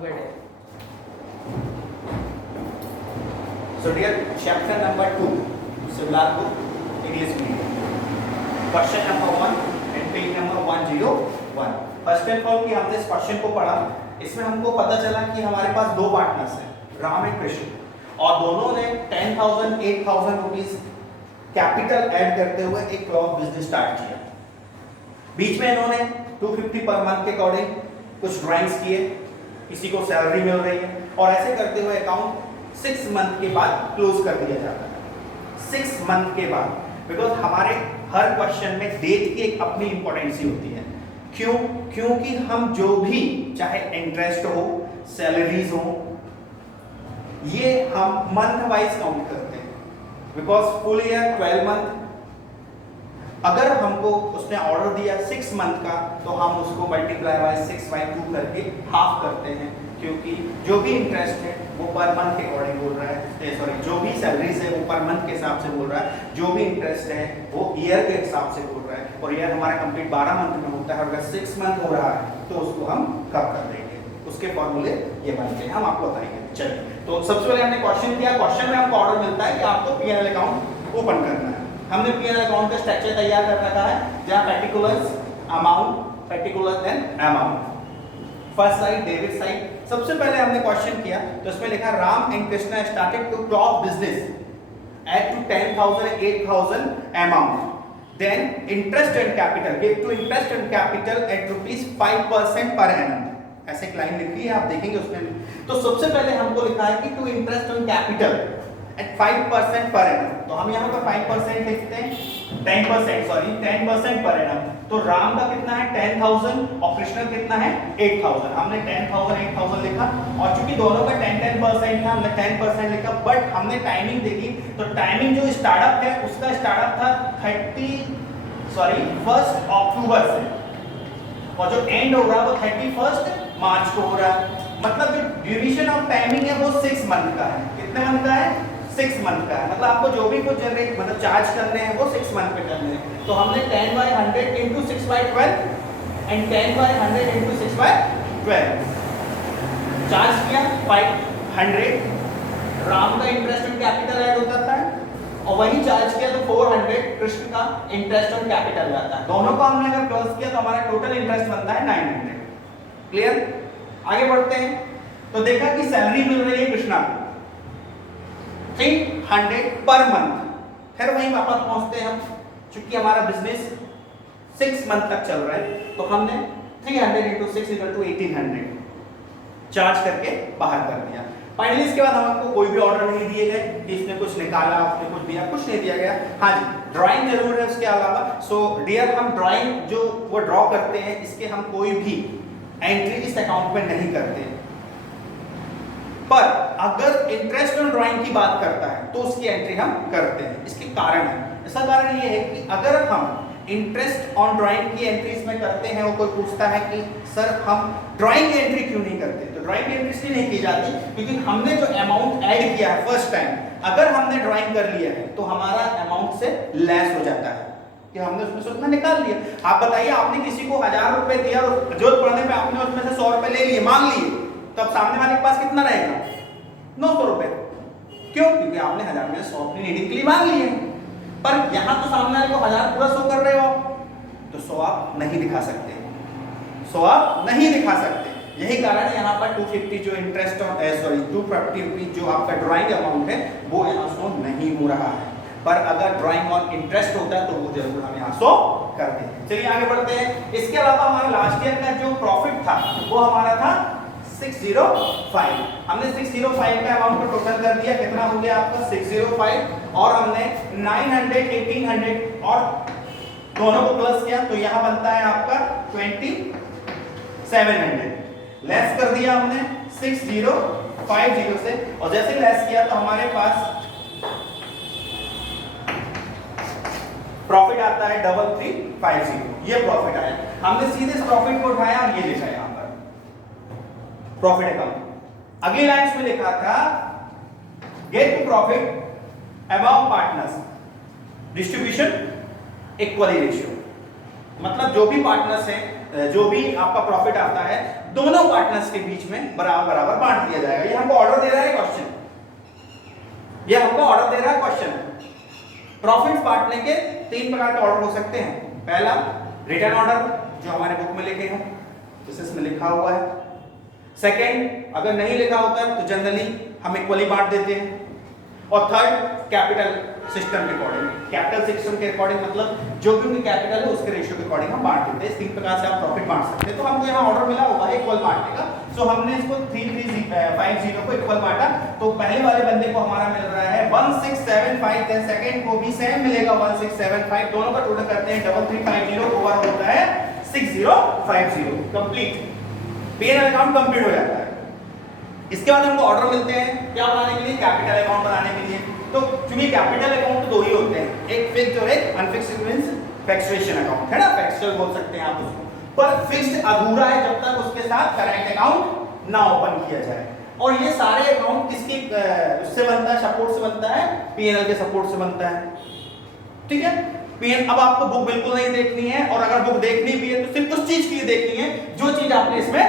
So dear, chapter number 2, Similar book, English medium. Question number 1 and page number 101. First and all कि हमने इस question को पढ़ा, इसमें हमको पता चला कि हमारे पास दो पार्टनर्स हैं, राम एंड कृष्ण, और दोनों ने 10,000 8,000 रुपीस कैपिटल ऐड करते हुए एक क्लॉथ बिजनेस स्टार्ट किया। बीच में इन्होंने 250 पर मंथ के अकॉर्डिंग कुछ ड्राइंग्स किए, किसी को सैलरी मिल रही है, और ऐसे करते हुए अकाउंट 6 मंथ के बाद क्लोज कर दिया जाता है। 6 मंथ के बाद, बिकॉज हमारे हर क्वेश्चन में डेट की एक अपनी इंपॉर्टेंसी होती है। क्यों? क्योंकि हम जो भी, चाहे इंटरेस्ट हो, सैलरीज हो, ये हम मंथ वाइज काउंट करते हैं, बिकॉज फुल ईयर 12 मंथ। अगर हमको उसने ऑर्डर दिया 6 मंथ का, तो हम उसको मल्टीप्लाई बाय 6/2 करके हाफ करते हैं, क्योंकि जो भी इंटरेस्ट है वो पर मंथ के अकॉर्डिंग बोल रहा है, सॉरी जो भी सैलरीज है वो पर मंथ के हिसाब से बोल रहा है, जो भी इंटरेस्ट है वो ईयर के हिसाब से बोल रहा है, और ईयर हमारा कंप्लीट 12 मंथ में होता है। अगर 6 मंथ हो रहा है तो उसको हम कब कर देंगे, उसके फॉर्मूले ये बनते हैं, हम आपको बताएंगे। चलिए, तो सबसे पहले हमने क्वेश्चन किया। क्वेश्चन में हमको ऑर्डर मिलता है कि आपको P&L अकाउंट ओपन करना है। हमने P&L अकाउंट का स्ट्रक्चर तैयार कर रखा है, जहां particulars, amount, particular then amount, first side, debit side. सबसे पहले हमने क्वेश्चन किया तो इसमें लिखा Ram and Krishna started to cloth business at to 10,000 8,000 amount, then interest and capital give to interest and capital at ₹5% per annum. ऐसे एक लाइन लिखी है, आप देखेंगे उसमें। तो सबसे पहले हमको लिखा है कि to interest and capital at 5% per annum, तो हम यहाँ पर 5% लिखते हैं, 10% पर एनम। तो राम का कितना है 10,000 और कृष्ण कितना है 8,000। हमने 10,000 8,000 लिखा, और चूंकि दोनों का 10% था, हमने 10% लिखा, बट हमने टाइमिंग देखी तो टाइमिंग जो स्टार्टअप है उसका स्टार्टअप था 1 अक्टूबर से, और जो एंड हो रहा है वो 31 मार्च को हो रहा है। मतलब जो ड्यूरेशन ऑफ टाइमिंग है वो 6 मंथ का है। कितने मंथ का है? 6 मंथ का है। मतलब आपको जो भी कुछ जनरेट मतलब चार्ज करने हैं वो 6 मंथ पे करने हैं। तो हमने 10/100 into 6/12 एंड 10/100 into 6/12 चार्ज किया 500। राम का इंटरेस्ट ऑन कैपिटल ऐड हो जाता है, और वही चार्ज किया तो 400 कृष्ण का इंटरेस्ट ऑन कैपिटल जाता है। दोनों को हमने अगर क्लोज किया तो हमारा टोटल इंटरेस्ट बनता है 900। क्लियर? आगे बढ़ते हैं तो देखा कि सैलरी मिल रही है कृष्णा को 300 पर मंथ। फिर वहीं वापस पहुंचते हैं हम, चूंकि हमारा बिजनेस 6 मंथ तक चल रहा है, तो हमने 300 into 6 = 1800 चार्ज करके बाहर कर दिया। फाइनली इसके बाद हमको कोई भी ऑर्डर नहीं दिए गए कि इसने कुछ निकाला, उसने कुछ दिया, कुछ नहीं दिया गया। हाँ जी, ड्राइंग जरूर है उसके अलावा। सो डियर, हम ड्राइंग जो वो ड्रॉ करते हैं, इसके हम कोई भी एंट्री इस अकाउंट में नहीं करते, पर अगर इंटरेस्ट ऑन ड्राइंग की बात करता है तो उसकी एंट्री हम करते हैं। इसके कारण है, इसका कारण ये है कि अगर हम इंटरेस्ट ऑन ड्राइंग की एंट्री इसमें करते हैं, वो कोई पूछता है कि सर हम ड्राइंग की एंट्री क्यों नहीं करते, तो ड्राइंग की एंट्री इसलिए नहीं की जाती क्योंकि हमने जो अमाउंट ऐड किया है फर्स्ट टाइम, अगर हमने ड्राइंग कर लिया है तो हमारा अमाउंट से लेस हो जाता है कि हमने उसमें से उतना निकाल लिया। आप बताइए, आपने किसी को 1000 रुपए दिया और जरूरत पड़ने पे आपने उसमें से 100 रुपए ले लिए, मांग लिए, तो अब सामने वाले के पास कितना रहेगा? 900 रुपए। क्यों? क्योंकि आपने 1000 में 100 अपनी नीडिंग के लिए मांग लिए, पर यहां तो सामने वाले को 1000 पूरा शो कर रहे हो आप, तो 100 आप नहीं दिखा सकते, 100 आप नहीं दिखा सकते। यही कारण है यहाँ पर 250 जो इंटरेस्ट ऑन 250 रुपीज जो आपका ड्राइंग अमाउंट है वो यहाँ शो नहीं हो रहा है, पर अगर ड्राइंग ऑन इंटरेस्ट होता है तो वो जरूर हम यहाँ शो करते हैं। चलिए आगे बढ़ते हैं। इसके अलावा हमारा लास्ट ईयर का जो प्रॉफिट था वो हमारा था 605। हमने 605 का अमाउंट को टोटल कर दिया, कितना हो गया आपका 605, और हमने 900 1800 और दोनों को प्लस किया तो यहाँ बनता है आपका 2700। लेस कर दिया हमने 6050 से, और जैसे लेस किया तो हमारे पास प्रॉफिट आता है 3350। ये प्रॉफिट आया। हमने सीधे इस प्रॉफिट को उठाया और ये लिखा है यहां पर प्रॉफिट अकाउंट। अगली लाइन में लिखा था get to profit among partners distribution equally ratio. मतलब जो भी पार्टनर्स हैं जो भी आपका प्रॉफिट आता है दोनों पार्टनर्स के बीच में बराबर बराबर बांट दिया जाएगा। ये हमको ऑर्डर दे रहा है क्वेश्चन, ये हमको ऑर्डर दे रहा है क्वेश्चन। प्रॉफिट बांटने के 3 प्रकार के ऑर्डर हो सकते हैं। पहला रिटर्न ऑर्डर, जो हमारे बुक में लिखे हैं, जैसे इसमें लिखा हुआ है। सेकंड, अगर नहीं लिखा होता है तो जनरली हम इक्वली बांट देते हैं। और थर्ड, कैपिटल सिस्टम के अकॉर्डिंग, कैपिटल सिस्टम के अकॉर्डिंग मतलब जो भी उनकी कैपिटल है उसके रेशियो के अकॉर्डिंग हम बांट देते हैं। 3 प्रकार से आप प्रॉफिट बांट सकते हैं। तो हमको यहाँ ऑर्डर मिला हुआ है इक्वल बांटने का, सो हमने इसको 3350 को इक्वल बांटा। तो पहले वाले बंदे को हमारा मिल रहा है 1675, देन सेकंड को भी सेम मिलेगा 1675, दोनों का टोटल करते हैं 3350, ओवरऑल होता है 6050। कंप्लीट P&L अकाउंट कंप्लीट हो जाता है। इसके बाद हमको ऑर्डर मिलते हैं क्या बनाने के लिए, कैपिटल अकाउंट बनाने के लिए। तो क्योंकि कैपिटल अकाउंट तो 2 ही होते हैं, एक फिक्स्ड और एक अनफिक्स्ड, मींस फ्लक्चुएशन अकाउंट है ना, फ्लक्चुअल बोल सकते हैं आप उसको। पर फिक्स्ड अधूरा है जब तक उसके साथ करंट अकाउंट ना ओपन किया जाए। और ये सारे अकाउंट किसकी उससे बनता है, सपोर्ट से बनता है, P&L के सपोर्ट से बनता है। ठीक है, P&L अब आपको बुक बिल्कुल नहीं देखनी है, और अगर बुक देखनी भी है तो सिर्फ उस चीज के लिए देखनी है जो चीज आपने इसमें,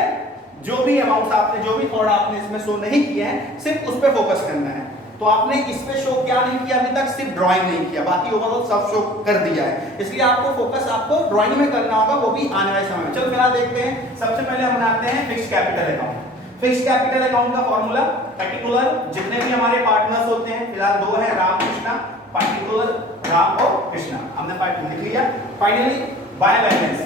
जो भी अमाउंट आपने, जो भी थोड़ा आपने इसमें शो नहीं किए हैं, सिर्फ उस पे फोकस करना है। तो आपने इस पे शो क्या नहीं किया अभी तक, सिर्फ ड्राइंग नहीं किया, बाकी ओवरऑल सब शो कर दिया है। इसलिए आपको फोकस आपको ड्राइंग में करना होगा, वो भी आने वाले समय में। चलो फिलहाल देखते हैं। सबसे पहले हम बनाते हैं fixed capital account. Fixed capital account का फॉर्मूला पर्टिकुलर जितने भी हमारे पार्टनर्स होते हैं, फिलहाल 2 हैं, राम कृष्णा, पर्टिकुलर राम और कृष्णा, हमने पार्ट लिख लिया। फाइनली बाय बैलेंस,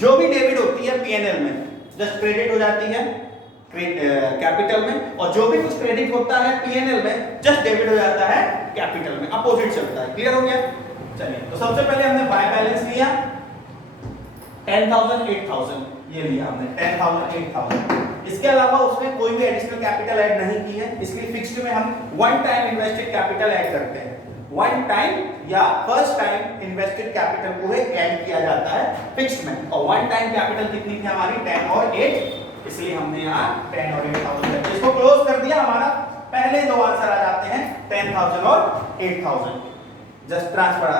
जो भी डेबिट होती है P&L में जस्ट क्रेडिट हो जाती है कैपिटल में, और जो भी कुछ क्रेडिट होता है P&L में जस्ट डेबिट हो जाता है कैपिटल में, अपोजिट चलता है। क्लियर हो गया? चलिए, तो सबसे पहले हमने बाय बैलेंस लिया 10,000 8,000, ये लिया हमने 10,000 8,000। इसके अलावा उसमें कोई भी एडिशनल कैपिटल ऐड नहीं की है, इसलिए फिक्स्ड में हम one time invested capital add करते हैं। वन टाइम या फर्स्ट टाइम इन्वेस्टेड कैपिटल को ऐड किया जाता है फिक्स्ड में। और वन टाइम कैपिटल कितनी थी हमारी, 10 और 8, इसलिए हमने यहाँ 10 और 8,000 इसको क्लोज कर दिया। हमारा पहले 2 आंसर आ जाते हैं 10,000 और 8,000, just transfer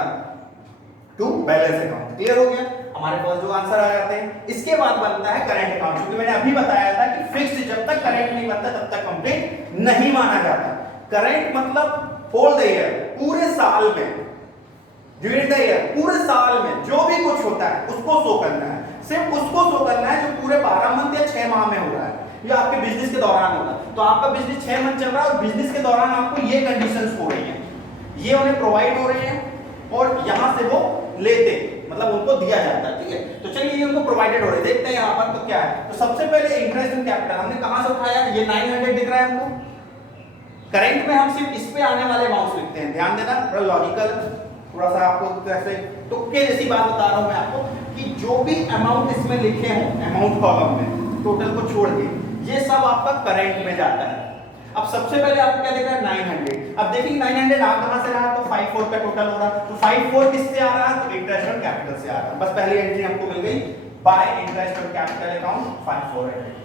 to balance account. Clear हो गया? हमारे पास 2 आंसर आ जाते हैं। इसके बाद बनता है करंट अकाउंट, क्योंकि मैंने अभी बताया था कि फिक्स्ड जब तक करंट नहीं बनता तब तक कंप्लीट नहीं माना जाता। करंट मतलब होल द ईयर, पूरे साल में, ड्यूरिंग द ईयर, पूरे साल में जो भी कुछ होता है उसको शो करना है, सिर्फ उसको शो करना है जो पूरे 12 मंथ या 6 माह में हो रहा है, या आपके बिजनेस के दौरान होगा। तो आपका बिजनेस 6 मंथ चल रहा है और बिजनेस के दौरान आपको ये कंडीशंस हो रही हैं, ये उन्हें प्रोवाइड हो रही हैं, और यहां से वो लेते, मतलब उनको दिया जाता है। ठीक है, तो चलिए ये उनको प्रोवाइडेड हो रहे, देखते हैं यहाँ पर तो क्या है। तो सबसे पहले इंटरेस्ट इन कैपिटल हमने कहां से उठाया, ये 900 दिख रहा है हमको। करंट में हम सिर्फ इस पे आने वाले अमाउंट लिखते हैं, ध्यान देना, थोड़ा लॉजिकल, थोड़ा सा आपको कैसे तुक्के जैसी बात बता रहा हूं मैं आपको, कि जो भी अमाउंट इसमें लिखे हों अमाउंट कॉलम में, टोटल को छोड़ के, ये सब आपका करंट में जाता है। अब सबसे पहले आपको क्या दिख रहा है, 900। अब देखिए 900 आप कहां से रहा, तो 54 का टोटल हो रहा, तो 54 किससे आ रहा, तो इंटरेस्ट ऑन कैपिटल से आ रहा। बस पहली एंट्री हमको मिल गई, bye interest on capital account 5400।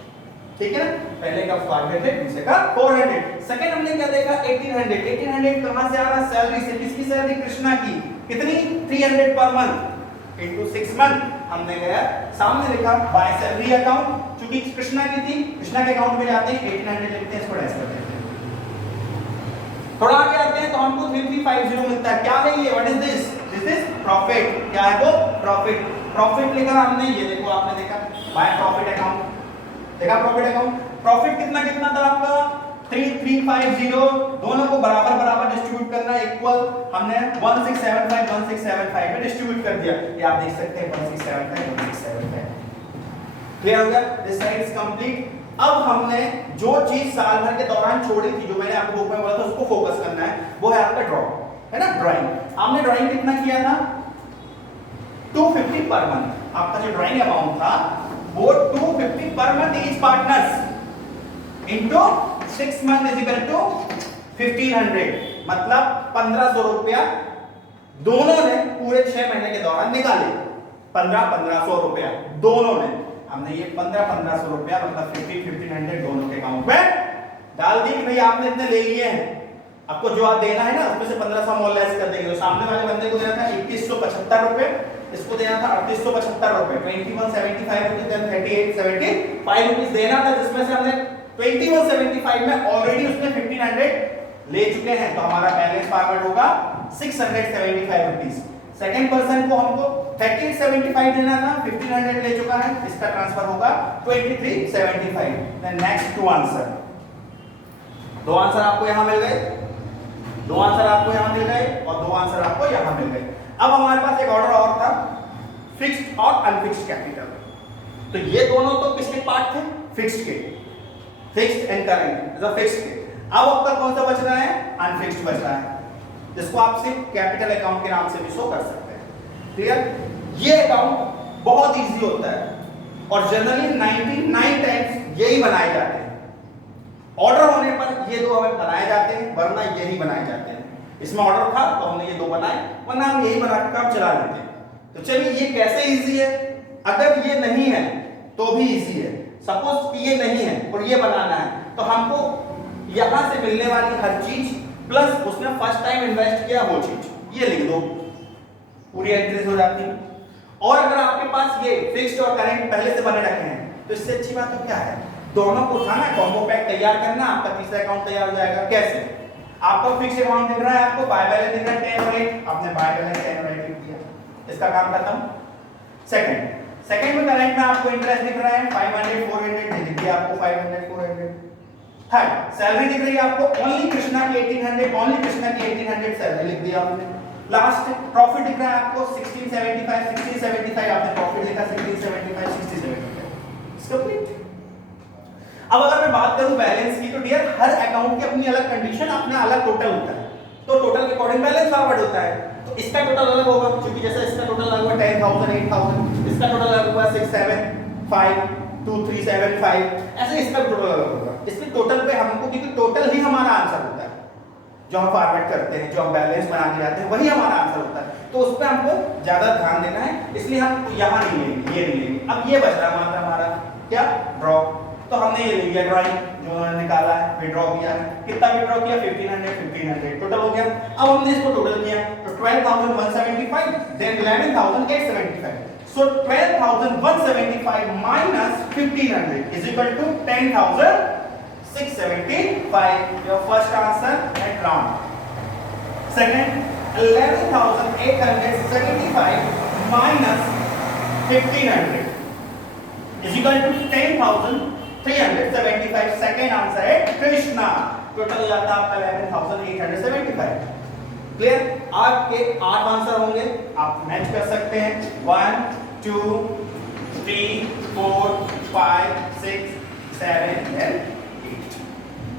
ठीक है, पहले का 500, दूसरे का 400। सेकंड हमने क्या देखा, 1800। 1800 कहां से आ रहा, सैलरी से। किसकी सैलरी, कृष्णा की। कितनी, 300 पर मंथ इनटू 6 मंथ। हमने गया सामने लिखा बाय सैलरी अकाउंट, क्योंकि कृष्णा की थी, कृष्णा के अकाउंट में जाते हैं, 1800 लिखते हैं, इसको डैश कर देते हैं। थोड़ा आगे आते हैं तो हमको 3350 मिलता है। क्या है ये, what is this, this is profit. क्या है वो, प्रॉफिट। प्रॉफिट लिखा हमने, ये देखो आपने देखा बाय प्रॉफिट अकाउंट, देखा प्रॉफिट अकाउंट। प्रॉफिट कितना कितना था आपका, 3350, दोनों को बराबर बराबर डिस्ट्रीब्यूट करना, इक्वल। हमने 1675 में डिस्ट्रीब्यूट कर दिया, ये आप देख सकते हैं 1675। क्लियर हो गया, दिस साइड इज कंप्लीट। अब हमने जो चीज साल भर के दौरान छोड़ी थी, जो मैंने आपको बुक में बोला था उसको फोकस करना है, वो है आपका ड्रॉ, है ना, ड्राइंग। आपने ड्राइंग कितना किया था, 250 पर मंथ। आपका जो ड्राइंग अमाउंट था वो 250 पर month each partners into 6 month is equal to 1500, मतलब 1500 रुपया दोनों ने पूरे 6 महीने के दौरान निकाले। 1500 रुपया दोनों ने, हमने ये 1500 रुपया मतलब 1500 दोनों के अकाउंट में डाल दी कि भाई आपने इतने ले लिए हैं, आपको जो आप देना है ना उसमें से 1500 मोल लेस कर देंगे। तो सामने वाले बंदे को देना था 2175 रुपए, इसको देना था 3875 रुपए, 2175 रुपीज, देन 3875 रुपीज देना था, जिसमें से हमने 2175 में ऑलरेडी उसने 1500 ले चुके हैं, तो हमारा बैलेंस फॉरवर्ड होगा 675 रुपीज। सेकंड पर्सन को हमको 3875 देना था, 1500 ले चुका है, इसका ट्रांसफर होगा 2375। देन नेक्स्ट टू आंसर, दो आंसर आपको यहां मिल गए, दो आंसर आपको यहां मिल गए और दो आंसर आपको यहां मिल गए। अब हमारे पास एक ऑर्डर और था, फिक्स्ड और अनफिक्स्ड कैपिटल। तो ये दोनों तो किसके पार्ट थे? फिक्स्ड के, fixed and current is fixed के। अब आपका कौन सा बच रहा है? अनफिक्स्ड बच रहा है, जिसको आप सिर्फ कैपिटल अकाउंट के नाम से भी शो कर सकते हैं। क्लियर? ये अकाउंट बहुत इजी होता है और जनरली 99 टाइम्स यही बनाए जाते हैं। ऑर्डर होने पर ये दो हमें बनाए जाते हैं, वरना यही बनाए जाते हैं। इसमें ऑर्डर था तो हमने ये दो बनाए, वरना हम यही बना के काम चला लेते हैं। तो चलिए ये कैसे इजी है? अगर ये नहीं है तो भी इजी है। सपोज कि ये नहीं है और ये बनाना है, तो हमको यहां से मिलने वाली हर चीज प्लस उसने फर्स्ट टाइम इन्वेस्ट किया वो चीज, ये लिख दो, पूरी एंट्रीज हो जाती है। और अगर आपके पास ये फिक्स्ड और करंट पहले से बने रखे हैं, तो इससे अच्छी बात तो क्या है? दोनों को उठाना, कॉम्बो पैक तैयार करना, आपका तीसरा अकाउंट तैयार हो जाएगा। कैसे? आपको फिक्स्ड अकाउंट दिख रहा है, आपको बाय बैलेंस दिख रहा है 10 और 8, आपने बाय बैलेंस 10 और 8 लिख दिया, इसका काम खत्म। सेकंड में करंट में आपको इंटरेस्ट दिख रहा है 500 400, लिख दिया आपको 500 400। थर्ड, सैलरी दिख रही है आपको ओनली कृष्णा की 1800, ओनली कृष्णा की 1800 सैलरी लिख दिया आपने। लास्ट प्रॉफिट दिख रहा है आपको 1675 आपने प्रॉफिट लिखा 1675 6075, कंप्लीट। अब अगर मैं बात करूं बैलेंस की, तो डियर हर अकाउंट की अपनी अलग कंडीशन, अपना अलग टोटल होता है, तो टोटल के अकॉर्डिंग बैलेंस फॉरवर्ड होता है। तो इसका टोटल अलग होगा, क्योंकि जैसे इसका टोटल अलग हुआ 10000 8000, इसका टोटल अलग हुआ 6752375, ऐसे इसका टोटल अलग होगा। इसके टोटल पे हमको, क्योंकि टोटल ही हमारा आंसर होता है, जो हम फॉरवर्ड करते हैं, जो हम बैलेंस बनाने जाते हैं, वही हमारा आंसर होता है, तो उस पर हमको ज्यादा ध्यान देना है, इसलिए हम यहाँ नहीं लेंगे, ये नहीं लेंगे। अब ये बच रहा मात्र हमारा क्या? ड्रॉ। तो हमने ये ले लिया ड्राइंग, जो उन्होंने निकाला है, विड्रॉ किया है। कितना विड्रॉ किया? 1500 टोटल हो गया। अब हमने इसको टोटल किया तो 12175, then 11875। So 12175 minus 1500 is equal to 10675, your first answer at round. Second 11875 minus 1500 is equal to 10,375, second answer है कृष्णा। टोटल जाता है आपका 11,875। क्लियर? आपके 8 आंसर होंगे, आप मैच कर सकते हैं 1 2 3 4 5 6 7 एंड 8।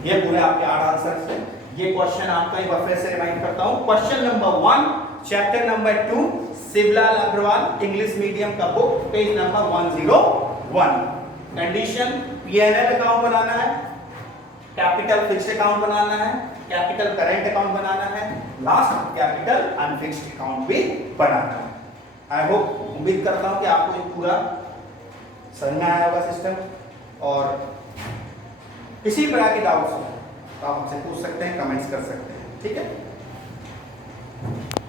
ये पूरे आपके 8 आंसर हैं। ये क्वेश्चन आपका एक बार फिर से रिमाइंड करता हूं। Question number 1 chapter number 2 Shivlal Agarwal English medium का book, page number 101। Condition P&L account बनाना है, कैपिटल फिक्स्ड अकाउंट बनाना है, कैपिटल करंट अकाउंट बनाना है, लास्ट कैपिटल अनफिक्स्ड अकाउंट भी बनाना है। आई होप, उम्मीद करता हूं कि आपको ये पूरा समझ में आया होगा सिस्टम, और किसी प्रकार की डाउट्स हो तो आप हमसे पूछ सकते हैं, कमेंट्स कर सकते हैं। ठीक है?